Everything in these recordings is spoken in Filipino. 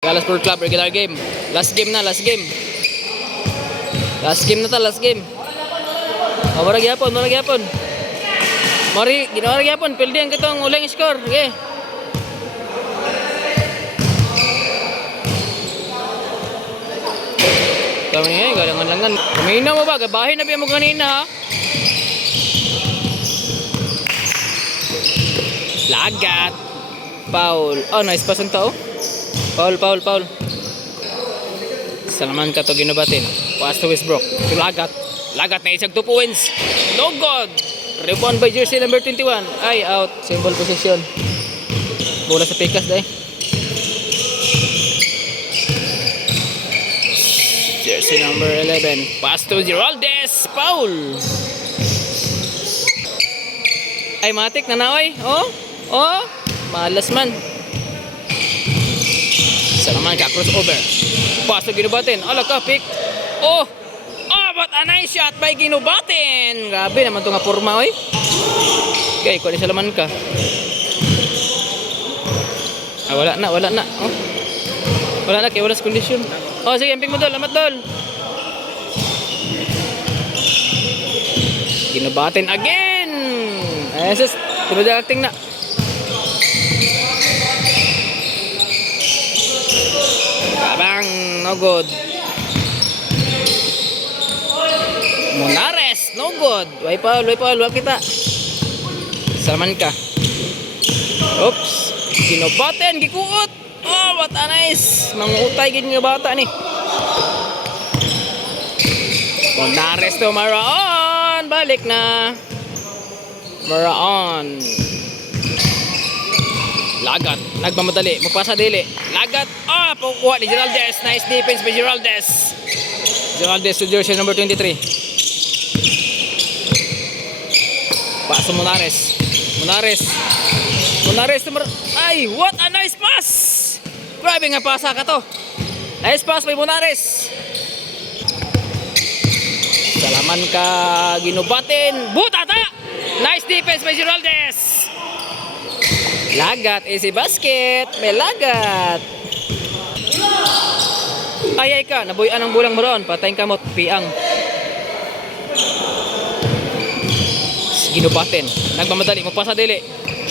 Galas Sport Club, regular game. Last game na, last game. Last game na ta, last game. Oh, marag yapon, marag yapon. Ginawa yapon, pildi ang kitong ulang score. Okay. Kami ngayon, galangan-langan. Kumina mo ba? Gabahin na biya mo kanina ha. Lagat. Foul. Oh, nice pass ang tao. Foul. Salaman ka to ginubatin. Pass to Westbrook. To Lagat. Lagat na isang 2 points. No good. Rebound by jersey number 21. Ay, out. Simple position. Bola sa pikas dahil. Jersey number 11. Pass to Geraldes. Foul. Ay, matik na naway. Oh. Malas man. Salaman ka, crossover. Pass to ginubatin. Ala ka, pick. Oh, but a nice shot by ginubatin. Grabe naman ito nga forma, oy. Okay, kuha ni Salaman ka. Ah, wala na. Oh. Wala na, kaya wala sa kondisyon. Oh, sige, amping mo dol. Amat dol. Ginubatin again. Sus, tulad na acting na. Bang, no good. Munares, no good. Way foul, wag kita. Salaman ka. Oops. Ginubatin, gikuot. Oh, what a nice. Mangutay gid nga bata ni. Munares to Maraon. Balik na. Maraon. Lagat, nagmamadali, magpasa dili. Lagat, pakukuha ni Geraldes. Nice defense by Geraldes. Geraldes to jersey number 23. Paso Munares to ay, what a nice pass. Grabe nga pasa ka to. Nice pass by Munares. Salaman ka, ginubatin. Butata. Nice defense by Geraldes. Lagat, easy basket. May lagat. Ay ka, nabuyan ang bulang mo roon. Patayin ka mo, piang. Ginubatin. Nagmamadali, magpasa dili.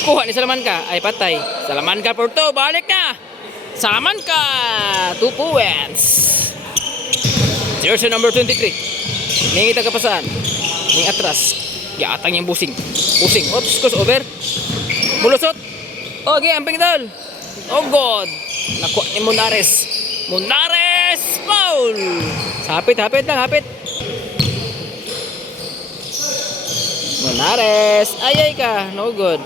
Kuha ni Salaman ka. Ay, patay. Salaman ka for 2. Balik na. Salaman ka. 2 points. Jersey number 23. Ning itagapasaan. Ning atras. Giatang yung busing. Oops, crossover. Mulusot. Okay, amping dal. Oh God. Nakuha ni Munares. Foul. Hapit lang. Munares. Ay ka. No good.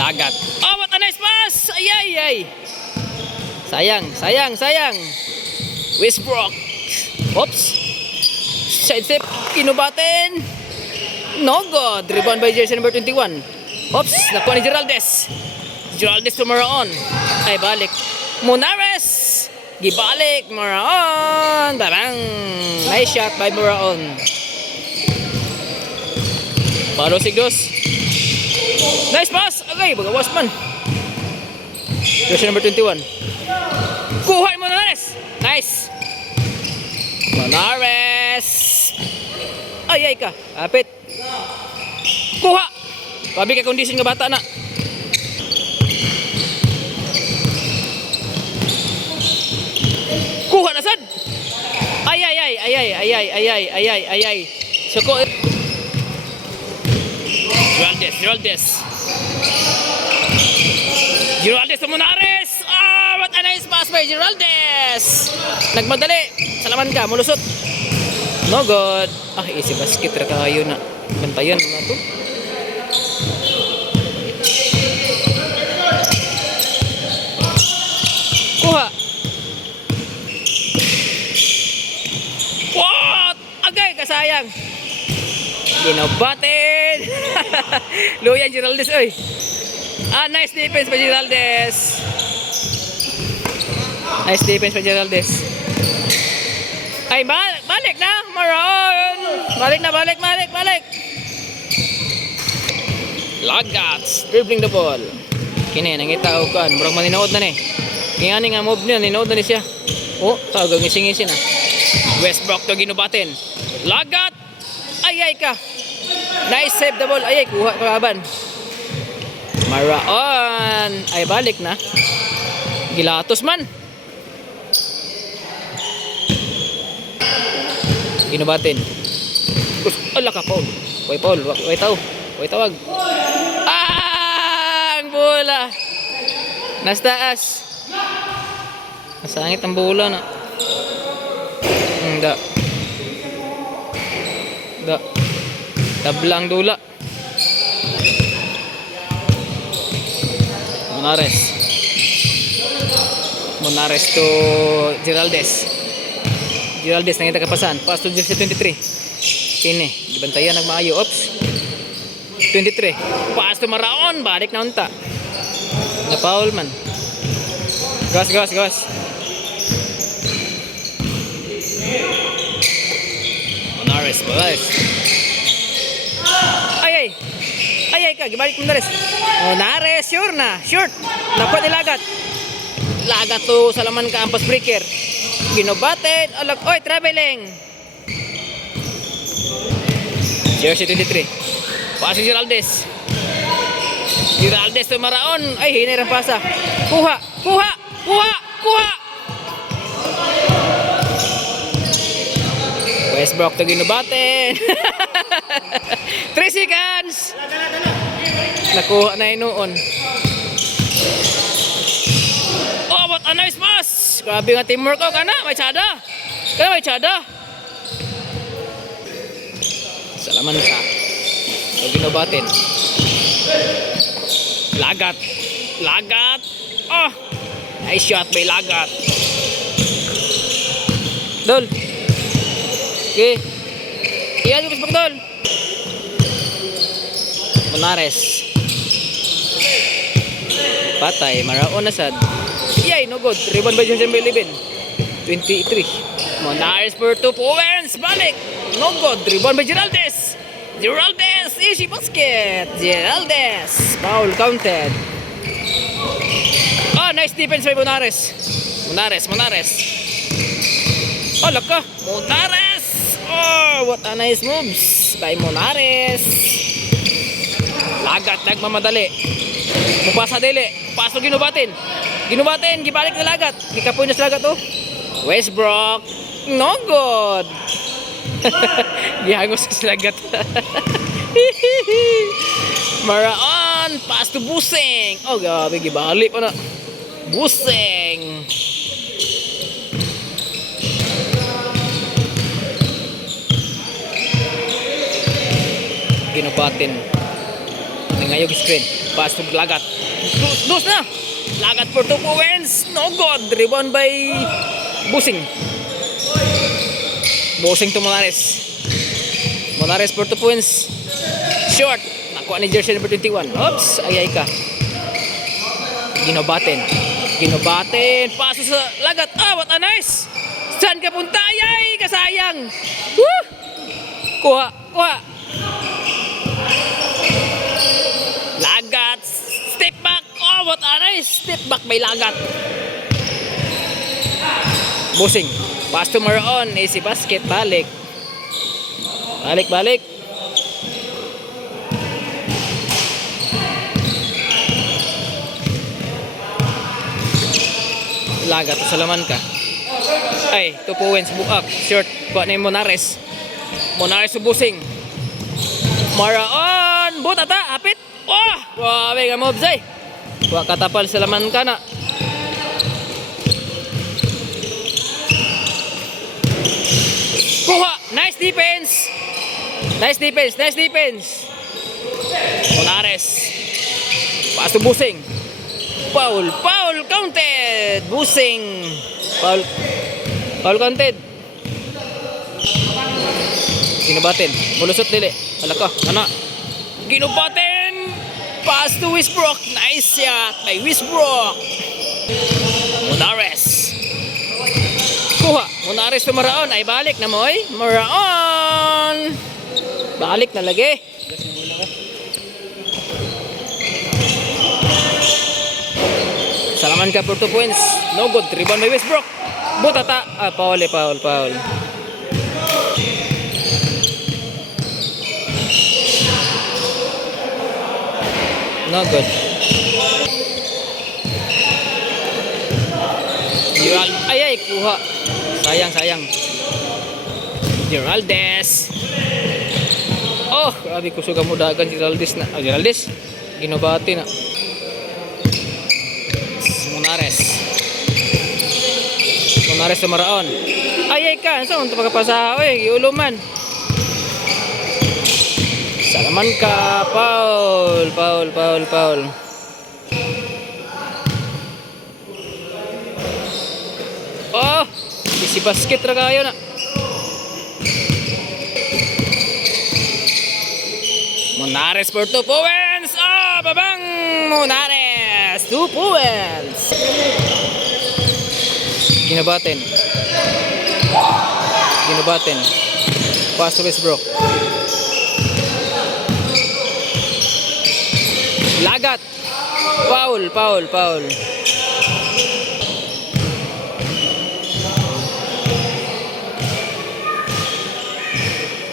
Lagat. Oh, what a nice pass. Ay. Sayang. Westbrook. Oops. Side step. Kinubatin. No good. Rebound by jersey number 21. Oops, nakuha ni Geraldes. Geraldes to Maraon. Ay, balik. Munares. Gibalik. Maraon. Babang. Nice shot by Maraon. Palo sigdos. Nice pass. Okay, bagawas man. Jersey number 21. Kuha ni Munares. Nice. Munares. Ay ka. Apit. Kuha. Pabi ka kondisyon nga bata na. Kuha na sad. Ay. Suko. Geraldes to Munares. What a nice pass by Geraldes. Nagmadali. Salaman ka, mulusot. No good. Easy basket ra kayo na. Bantayan na to. Kuha. What? Agay, kasayang. Ginubatin. Luyan Geraldes, oy. Nice defense by Geraldes. Ay, balik na, Maroon. Balik. Lagats, dribbling the ball. Kini nangita og kan, murag maninood na ni. Kaya nga move niya, ninood na ni siya. Oh, tagang ising-isin ah. Westbrook to ginubatin. Lagat! Ayay ka! Nice save the ball. Ayay, kuha kalaban. Maraon! Ay, balik na. Gilatos man. Ginubatin. Ala ka, Paul. Way Paul, way tao. Way tawag. Ah! Ang bola! Nastaas. Nasangit ang bola na. Da. Tablang dula. Monares to Geraldes. Geraldes nangita kapasan. Pass to jersey 23. Kini, gibantayan nagmaayo. Oops. 23. Pass to Maraon. Balik na unta. Na foul man. Gas. Monares. Ayay ka, gibalik Monares. Monares, sure na. Short. Nakuha ni Lagat. Lagat to Salaman ka ampas breaker. Ginubatin. Alag, oy, traveling. Jersey 23. Pasi Geraldes. Geraldes to Maraon. Ay, hinirang pasa. Kuha. Westbrook to ginubatin. 3 seconds. Nakuha na noon. Oh, what a nice pass. Grabe nga teamwork ko. Kana, may tsada. Salaman ka. So, ginubatin. Lagat. Oh, nice shot by Lagat. Dol. Okay. Iyan yung Dol. Monares. Patay. Maraon na sad. Yay, no good. Rebound by Johnson by 11. 23. Monares for 2 points. Balik. No good. Rebound by Geraldes. Easy basket. Geraldes. Foul counted. Oh, nice defense by Monares. Oh, laka. Monares. Oh, what a nice moves by Monares. Lagat nagmamadali. Mupasa dili. Paso ginubatin. Gibalik na Lagat. Gikapoy na sa Lagat oh. Westbrook. No good. Gihangos sa Lagat. Maraon. Pass to Busing. Oh, gabi. Gibalik pa na. Busing. Ginubatin. Ngayog screen. Pass to Lagat. Dos na. Lagat for 2 points. No good. Rebound by Busing. Busing to Monares for 2 points. Short. Nakuha ni jersey number 21. Oops. Ayay ka. Ginubatin. Paso sa Lagat. Ah, what a nice. Saan ka punta? Ayay. Kasayang. Woo! Kuha. Lagat. Step back. Oh, what a nice. Step back by Lagat. Busing. Pass to Maraon. Easy basket. Balik. Lagat to Salaman ka. Ay, 2 points buak. Short. Kuha ni Monares to Busing. Maraon. Butata. Hapit. Oh! Grabe ka moves ay. Kuha katapal Salaman ka na. Kuha. Nice defense. Monares. Pass to Busing. Foul counted. Busing. Foul counted. Ginubatin. Mulusot dili. Alaka. Ana. Ginubatin. Pass to Westbrook. Nice shot by Westbrook. Monares. Kuha. Monares to Maraon. Ay balik na mo ay. Maraon. Balik na lagi. Salamanca for 2 points. No good. Rebound by Westbrook. Butata. Foul. No good. Ay, kuha. Sayang. Geraldes. Oh, grabe ko suga mudagan Geraldes na. Geraldes. Ginobati na. Munares sa Maraon. Ay ka, saan ito pagkapasa? Oy, giuluman. Salamanca, foul. Oh, isi basket ra kayo na. Munares for 2 points. Babang Munares, 2 points. Ginabatin. Pass to Westbrook. Lagat. Foul.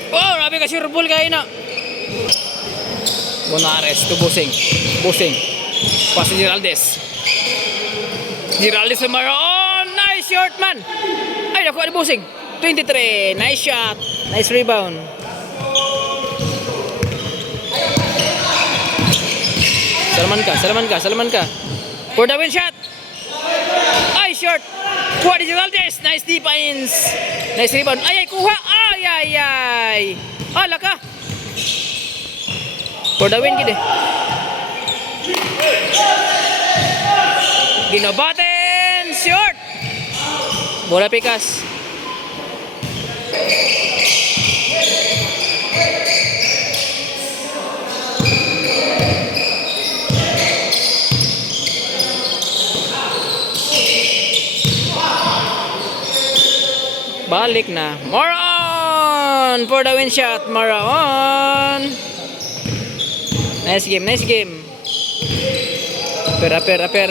Oh, rabi ka sureball kayo na. Munares to Busing. Pass to Geraldes sa Maraon. Nice shot man. Ay, nakuha ni Busing. 23. Nice shot. Nice rebound. Salamanca. For the win shot. Ay, short. Kuha ni Geraldes. Nice defense. Nice rebound. Ay, kuha. Ay. Laka. For the win gid. Ginabaten. Short. Bola pikas. Balik na. Moron for the win shot. Moron. Nice game. Aper.